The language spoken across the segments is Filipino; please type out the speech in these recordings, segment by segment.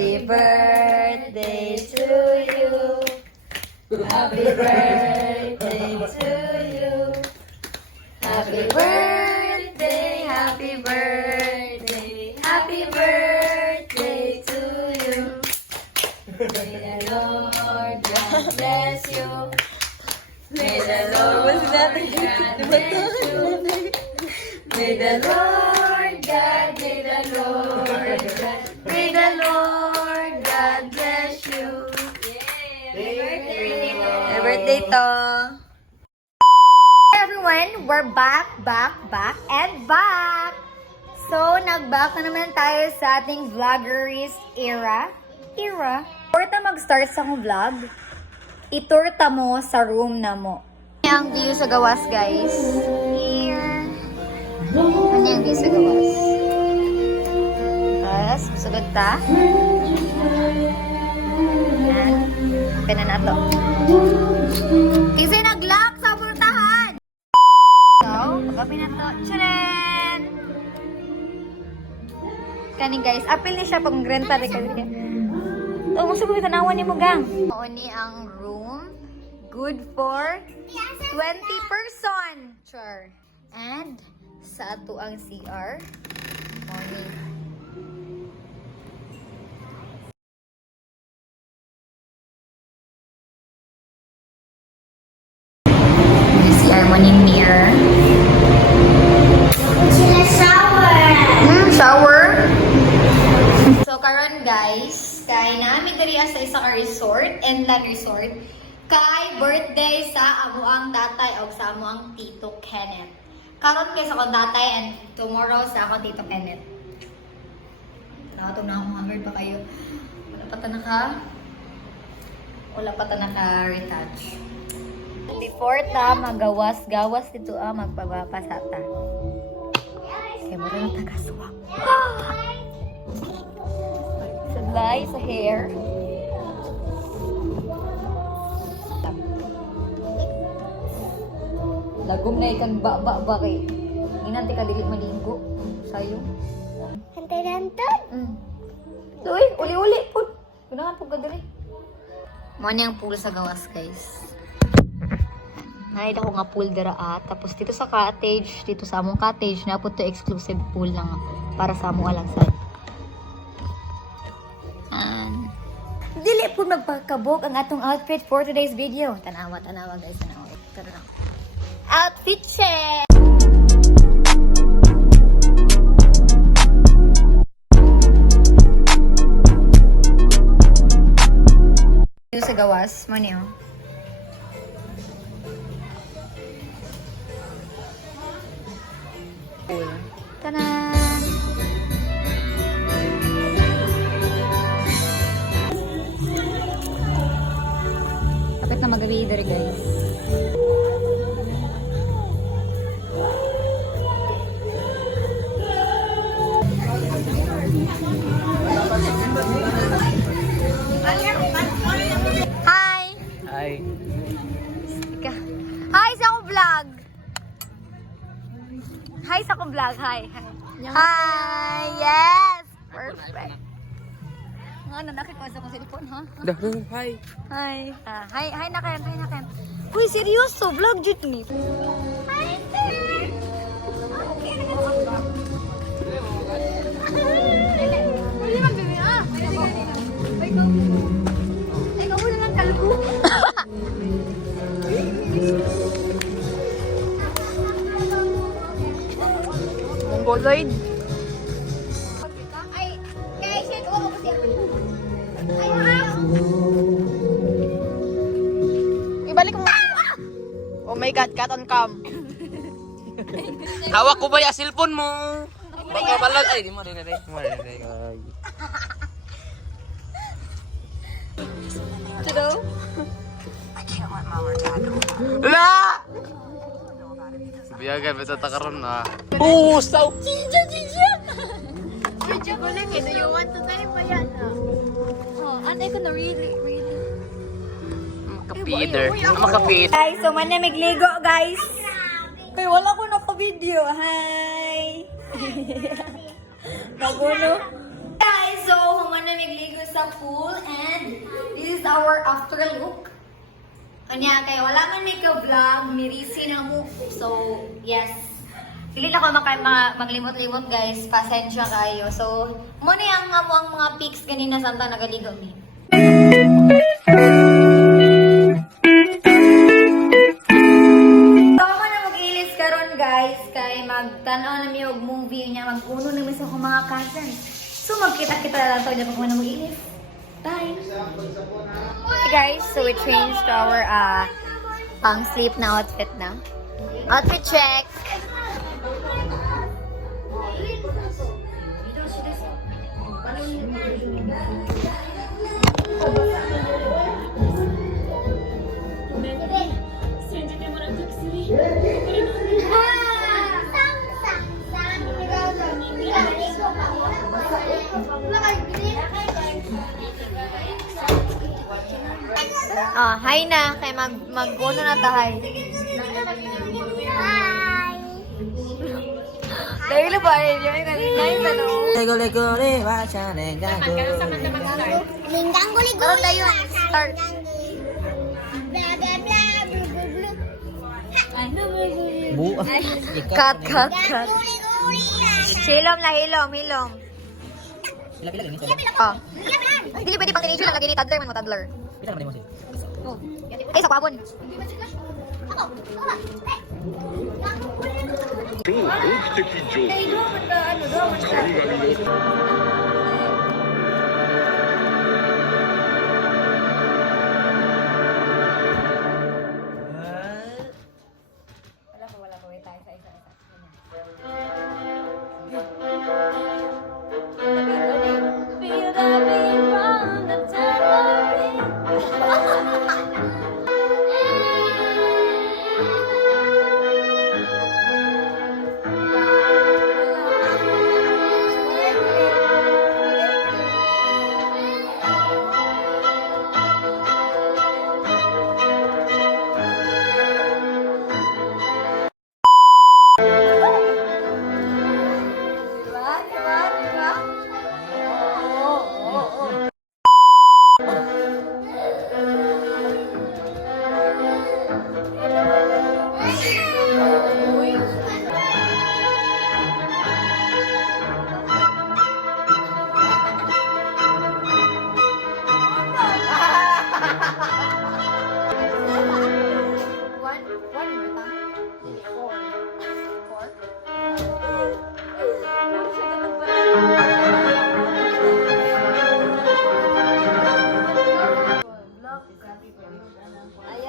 Happy birthday to you. Happy birthday to you. Happy birthday, happy birthday, happy birthday to you. May the Lord God bless you. May the Lord God bless you. May the Lord God, may the Lord God, may the Lord God bless you. Happy birthday to. Hey everyone, we're back, and back. So, nag-back na naman tayo sa ating vloggerist era. Before ta mag-start sa akong vlog, itur ta mo sa room na mo. Ang view sa gawas, guys. Here. Ano yung view sa gawas? Tapos, sugod ta. Yan. Open na nato. Kasi nag-lock sa purtahan! So, pag-open na to. Tcharan! Kani guys, apil ni siya pag renta rin kasi. Ito, kung sabi tanawan ni mo gang. Oo ni ang room. Good for 20 person. Sure. And sa ato ang CR. Morning. CR morning mirror. Shower. So karon guys, kay namin diri sa isa ka resort, Inland Resort. Kay birthday sa amo ang tatay o sa amo ang tito Kenneth. Karon kay sa akong tatay and tomorrow sa akong tito Kenneth. Nakatong na akong hammer pa kayo. Wala pa ta naka-retouch. Before ta magawas-gawas dito magpapasata. Kaya mo rin ang taga-swap. Sablay sa hair. Lagom na ikang ba kay. Inanti ka dili maligo. Sayo. Hantay-hantay. Uy, uli-uli po. Gunahan po gadiri. Mani ang pool sa gawas, guys. Nakita ko nga pool dara tapos dito sa cottage, dito sa among cottage, na po to exclusive pool lang para sa among alagsad. Dili po magpakabog ang atong outfit for today's video. Tanawa guys, tanawa. Tara na. Outfit check! Dito sa gawas, mani oh. Tanan! Kapit na magabi dito guys. Hi! Hi. Hi sa akong vlog! Hi sa akong vlog, hi. Hi! Yes! Perfect. Ano, nakikwas akong cellphone, ha? Hi. Hi. Hi na kayo, Uy, seryoso, vlog jud ni. Hi, sir! Okay. Pwede mag-bibig, ah! Ay, ikaw na lang kalbo. Mongoloid. Ay, guys, shit, ako po siya. Ay, Ibalik mo. Oh my God, cut on cam. Hawak ko ba yung cellphone mo? Baka balag. Ay, di mo rin. Tudo? La! Biyagan, may tatakaroon na. Pusaw! Jinja! video ko lang eh. Do you want to try pa yan? Oh, anay ko na really. Makapider. Makapit. Guys, so manamig ligo, guys. Kaya wala ko naka-video. Hi! Magulo. Guys, so manamig magligo sa pool and this is our after look. Kanya, kaya wala man may ka-vlog, mirisi na mo. So, yes. Pilit ako maglimot-limot guys, pasensya kayo. So, muna yung ang mga pics ganina samtang nagaligo ni. Tama na mag-ilis karon guys, kay magtanaw na miyo og movie niya, mag-uno na sa akong mga cousins. So, magkita-kita lang to niya pag muna mag-ilis. Bye! Hey guys, so we changed to our pang-sleep na outfit na. Outfit check! Hi na. Kaya mag-uno na tahay. Hi! Dahil ba? Yung tanong. Lego, ba siya, lenggago. Linggang guli-guli. Tara tayo. Start. Blah, blah, blah, blah, blah, blah. Cut. Guli-guli. Hilom na, hilom. Pila ganito. Oh. Hindi pwede pang teenager lang. Lagi ni toddler man mo, toddler. Pila naman mo siya. Ay, sa kwabon. Wala ko. Wait, tayo sa isa. Feel the beat from the Diba? Oo.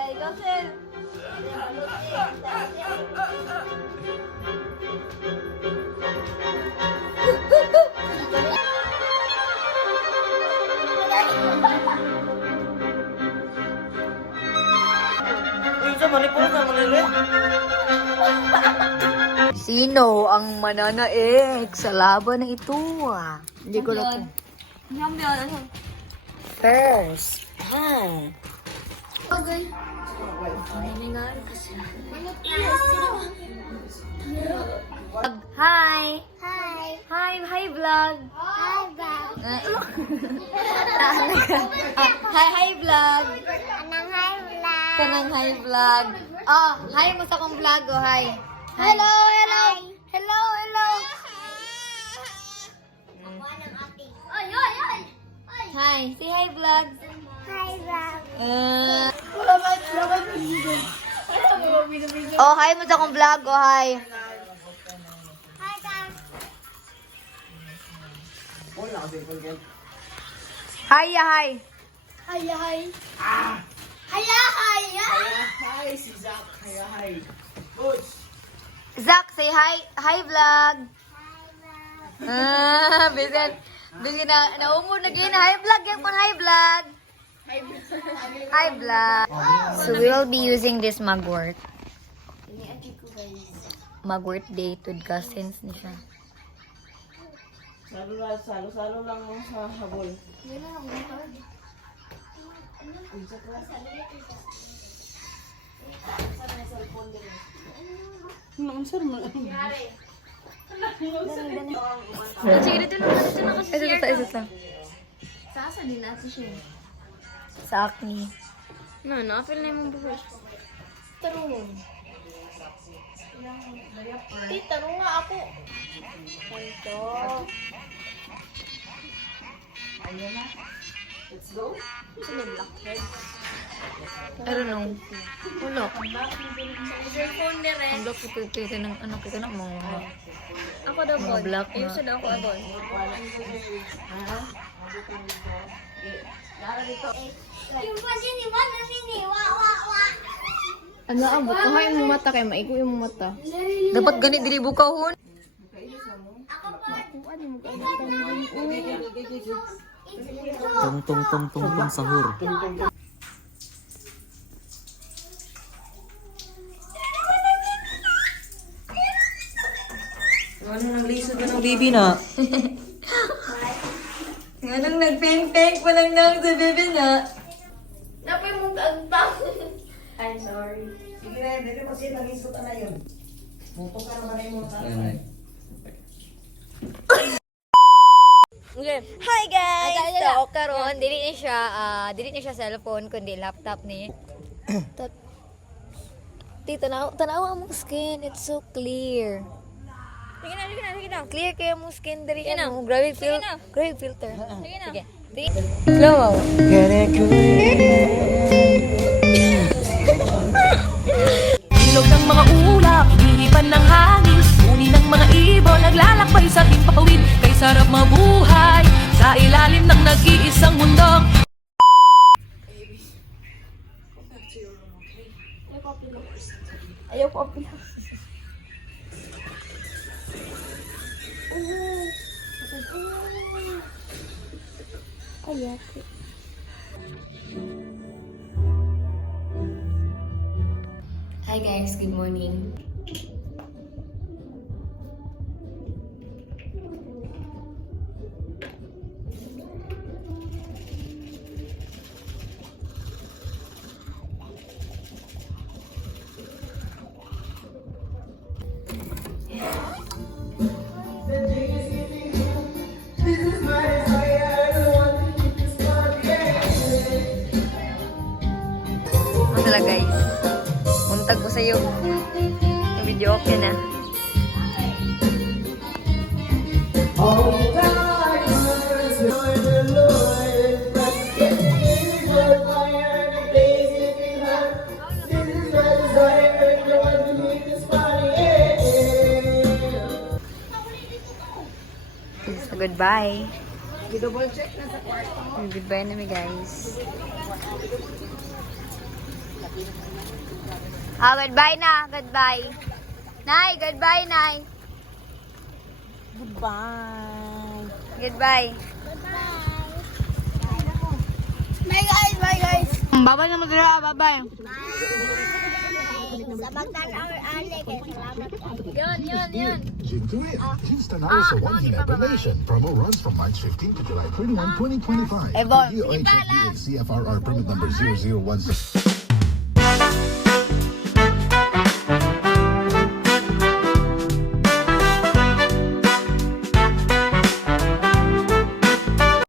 Ay, Gosel. Uy, sa manipul na manili. Sino ang mananaig sa laban na ito? Hindi ko lang. First. Hi! Hi vlog! Hi, Bob. Hi vlog! Anang hi, vlog. Kanang hi vlog. Oh, hi mo sa kong vlog, oh, hi. Hello. Hello. Oy. Hi, say hi vlog. Hi, Bob. Oh, hi mo sa kong vlog, oh, hi. Hi, guys. Hi, hi. Hi. Zach, say hi. Hi vlog. Busy na naumod na gina. Hi vlog, yan pon hi vlog. Hi vlog. So we will be using this mugwort. Mugwort dated cousins ni siya. Salo lang mo sa habol. Ito. Sasa din natin siya. Sa acne. Na-feel na yung buhok. Tarong. Tanong nga ako. Ito. I don't know. Wala. Cellphone ni Ren. Ang black ito ng ano kita na mga Ako daw mga bon. black Ayun na. siya daw ako abon. Ano ang buto? Kahay mo mata kay maiko yung mata. Dapat ganit dili bukahon. Tong sahur. Ano nagliso ka ng baby na? Anong nagpeng-peng pa lang nang sa bebe na. Napay mong kagtang. I'm sorry. Hi guys! So, karon dili ni siya cellphone kundi laptop ni. Tito, tanawa mong skin, it's so clear. Sige na. Clear kaya mong skin diri Sige na. ano, grabe Sige na. filter. Sige na. Sige. Slow. Ilog ng mga ulap, inipan ng hangin, uni ng mga ibon, naglalakbay sa himpapawid, kay sarap mabuhay, sa ilalim ng nag-iisang mundong. Ayaw ko open. Hi guys, good morning. Ano talaga guys? Muntag ko sa'yo. Yung video okay na. So, goodbye. Goodbye na mi guys. Goodbye na. Goodbye. Nay, goodbye, Nay. Goodbye. Goodbye. Bye guys. Bye-bye naman dira, bye-bye. Sa magtanaw Alex. Salamat. Yun. Jingle Kingston Hours of One Nation promo runs from March 15 to July 21, 2025. Ebon. DOH CFRR permit number 0016.